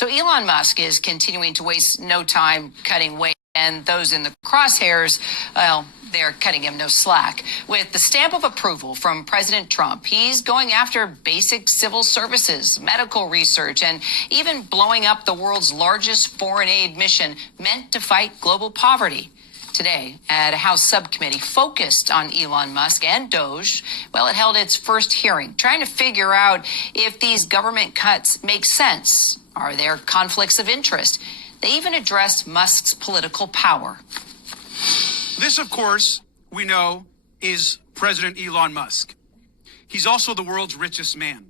So Elon Musk is continuing to waste no time cutting weight, and those in the crosshairs, well, they're cutting him no slack. With the stamp of approval from President Trump, he's going after basic civil services, medical research, and even blowing up the world's largest foreign aid mission meant to fight global poverty. Today, at a House subcommittee focused on Elon Musk and DOGE, well, it held its first hearing, trying to figure out if these government cuts make sense. Are there conflicts of interest? They even addressed Musk's political power. This, of course, we know, is President Elon Musk. He's also the world's richest man.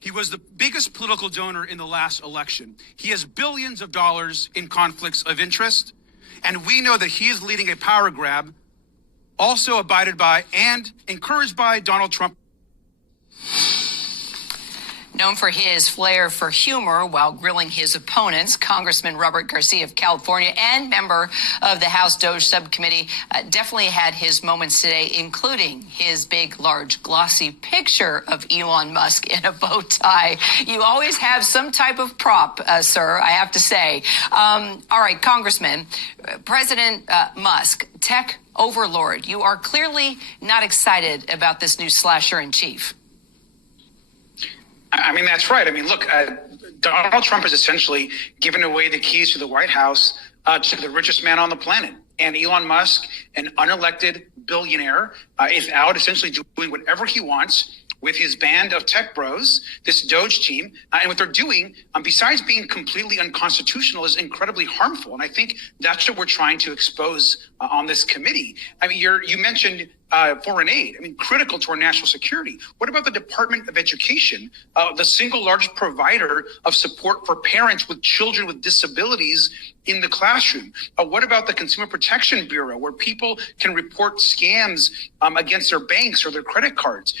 He was the biggest political donor in the last election. He has billions of dollars in conflicts of interest. And we know that he is leading a power grab, also abided by and encouraged by Donald Trump. Known for his flair for humor while grilling his opponents, Congressman Robert Garcia of California and member of the House DOGE subcommittee definitely had his moments today, including his big, large, glossy picture of Elon Musk in a bow tie. You always have some type of prop, sir, I have to say. All right, Congressman, President Musk, tech overlord, you are clearly not excited about this new slasher-in-chief. I mean, that's right. I mean, look, Donald Trump has essentially given away the keys to the White House to the richest man on the planet. And Elon Musk, an unelected billionaire, is out essentially doing whatever he wants with his band of tech bros, this DOGE team. And what they're doing, besides being completely unconstitutional, is incredibly harmful. And I think that's what we're trying to expose on this committee. I mean, you mentioned foreign aid. I mean, critical to our national security. What about the Department of Education, the single largest provider of support for parents with children with disabilities in the classroom? What about the Consumer Protection Bureau, where people can report scams against their banks or their credit cards?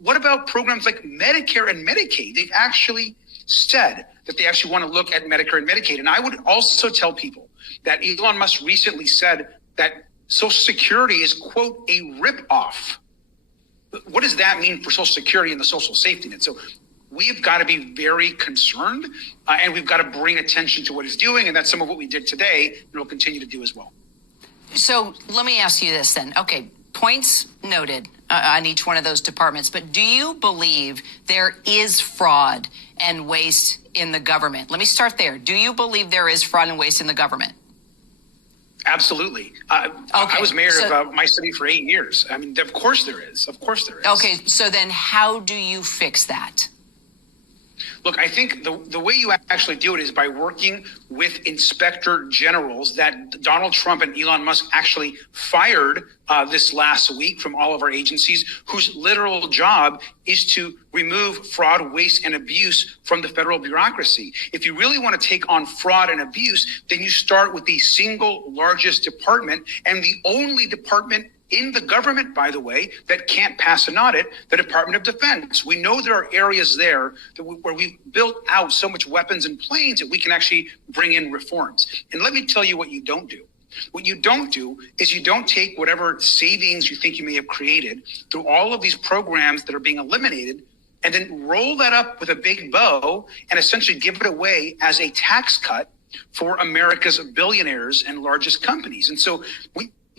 What about programs like Medicare and Medicaid? They've actually said that they actually want to look at Medicare and Medicaid. And I would also tell people that Elon Musk recently said that Social Security is, quote, a ripoff. What does that mean for Social Security and the social safety net? So we've got to be very concerned, and we've got to bring attention to what he's doing. And that's some of what we did today, and we'll continue to do as well. So let me ask you this then. Okay, points noted on each one of those departments. But do you believe there is fraud and waste in the government? Let me start there. Do you believe there is fraud and waste in the government? Absolutely. I was mayor of my city for 8 years. I mean, of course there is. Of course there is. Okay, so then how do you fix that? Look, I think the way you actually do it is by working with inspector generals that Donald Trump and Elon Musk actually fired this last week from all of our agencies, whose literal job is to remove fraud, waste, and abuse from the federal bureaucracy. If you really want to take on fraud and abuse, then you start with the single largest department and the only department in the government, by the way, that can't pass an audit, the Department of Defense. We know there are areas there where we've built out so much weapons and planes that we can actually bring in reforms. And let me tell you what you don't do. What you don't do is you don't take whatever savings you think you may have created through all of these programs that are being eliminated and then roll that up with a big bow and essentially give it away as a tax cut for America's billionaires and largest companies. And so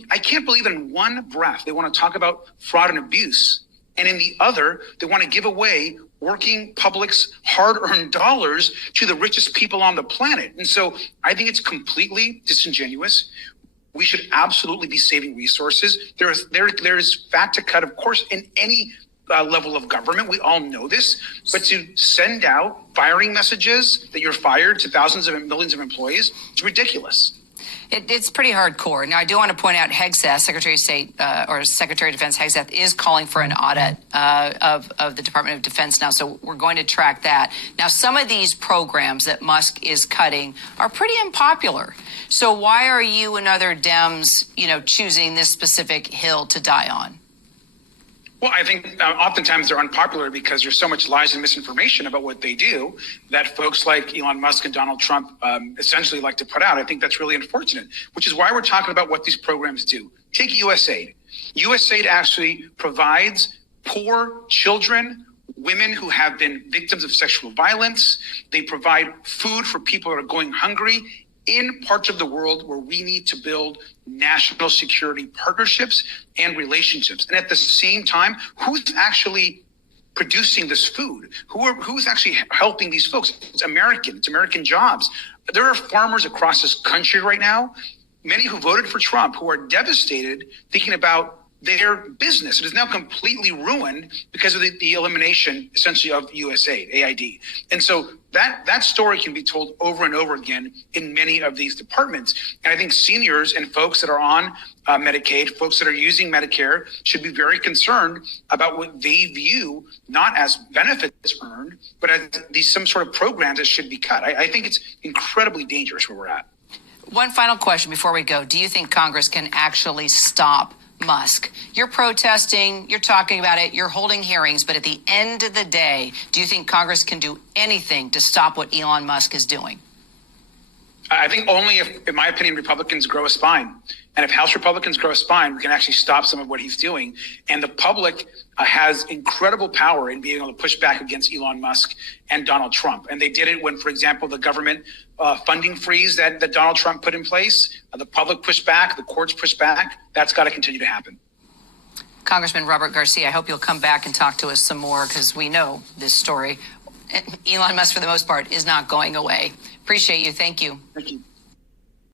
I can't believe in one breath they want to talk about fraud and abuse, and in the other, they want to give away working public's hard-earned dollars to the richest people on the planet. And so I think it's completely disingenuous. We should absolutely be saving resources. There is fat to cut, of course, in any level of government. We all know this. But to send out firing messages that you're fired to thousands of millions of employees, it's ridiculous. It's pretty hardcore. Now, I do want to point out Hegseth, Secretary of State or Secretary of Defense Hegseth, is calling for an audit of the Department of Defense now. So we're going to track that. Now, some of these programs that Musk is cutting are pretty unpopular. So why are you and other Dems, choosing this specific hill to die on? Well, I think oftentimes they're unpopular because there's so much lies and misinformation about what they do that folks like Elon Musk and Donald Trump essentially like to put out. I think that's really unfortunate, which is why we're talking about what these programs do. Take USAID. USAID actually provides poor children, women who have been victims of sexual violence. They provide food for people that are going hungry in parts of the world where we need to build national security partnerships and relationships. And at the same time, who's actually producing this food? Who's actually helping these folks? It's American jobs. There are farmers across this country right now, many who voted for Trump, who are devastated, thinking about their business. It is now completely ruined because of the elimination, essentially, of USAID, AID. And so that story can be told over and over again in many of these departments. And I think seniors and folks that are on Medicaid, folks that are using Medicare, should be very concerned about what they view not as benefits earned, but as some sort of programs that should be cut. I think it's incredibly dangerous where we're at. One final question before we go. Do you think Congress can actually stop Musk? You're protesting, you're talking about it, you're holding hearings, but at the end of the day, do you think Congress can do anything to stop what Elon Musk is doing? I think only if, in my opinion, Republicans grow a spine. And if House Republicans grow a spine, we can actually stop some of what he's doing. And the public has incredible power in being able to push back against Elon Musk and Donald Trump. And they did it when, for example, the government funding freeze that Donald Trump put in place, the public pushed back, the courts pushed back. That's got to continue to happen. Congressman Robert Garcia, I hope you'll come back and talk to us some more, because we know this story. Elon Musk, for the most part, is not going away. Appreciate you. Thank you. Thank you.